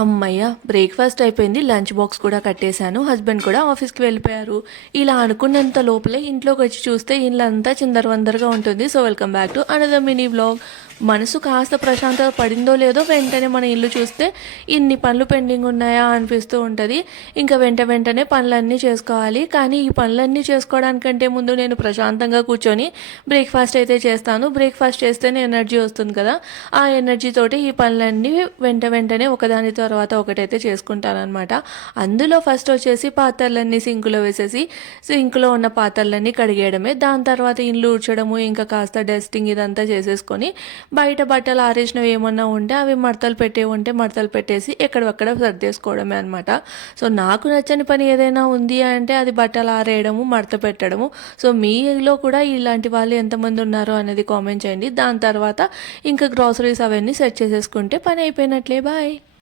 అమ్మయ్య బ్రేక్ఫాస్ట్ అయిపోయింది lunch box కూడా కట్టేశాను హస్బెండ్ కూడా ఆఫీస్కి వెళ్ళిపోయారు. ఇలా అనుకున్నంత లోపలే ఇంట్లోకి వచ్చి చూస్తే ఇల్లంతా చిందరవందరగా ఉంటుంది. So welcome back to another mini blog మనసు కాస్త ప్రశాంతత పడిందో లేదో వెంటనే మన ఇల్లు చూస్తే ఇన్ని పనులు పెండింగ్ ఉన్నాయా అనిపిస్తూ ఉంటుంది. ఇంకా వెంట వెంటనే పనులన్నీ చేసుకోవాలి. కానీ ఈ పనులన్నీ చేసుకోవడానికంటే ముందు నేను ప్రశాంతంగా కూర్చొని బ్రేక్ఫాస్ట్ అయితే చేస్తాను. బ్రేక్ఫాస్ట్ చేస్తేనే ఎనర్జీ వస్తుంది కదా. ఆ ఎనర్జీ తోటి ఈ పనులన్నీ వెంట వెంటనే ఒకదాని తర్వాత ఒకటైతే చేసుకుంటాను అనమాట అందులో ఫస్ట్ వచ్చేసి పాత్రలన్నీ సింకులో వేసేసి సింకులో ఉన్న పాత్రలన్నీ కడిగేయడమే. దాని తర్వాత ఇల్లు ఊడ్చడము ఇంకా కాస్త డస్టింగ్ ఇదంతా చేసేసుకొని బయట బట్టలు ఆరేసినవి ఏమన్నా ఉంటే అవి మడతలు పెట్టే ఉంటే మడతలు పెట్టేసి ఎక్కడక్కడ సర్దేసుకోవడమే అనమాట సో నాకు నచ్చని పని ఏదైనా ఉంది అంటే అది బట్టలు ఆరేయడము మడత పెట్టడము. సో మీలో కూడా ఇలాంటి వాళ్ళు ఎంతమంది ఉన్నారో అనేది కామెంట్ చేయండి. దాని తర్వాత ఇంకా గ్రాసరీస్ అవన్నీ సెట్ చేసేసుకుంటే పని అయిపోయినట్లే. బాయ్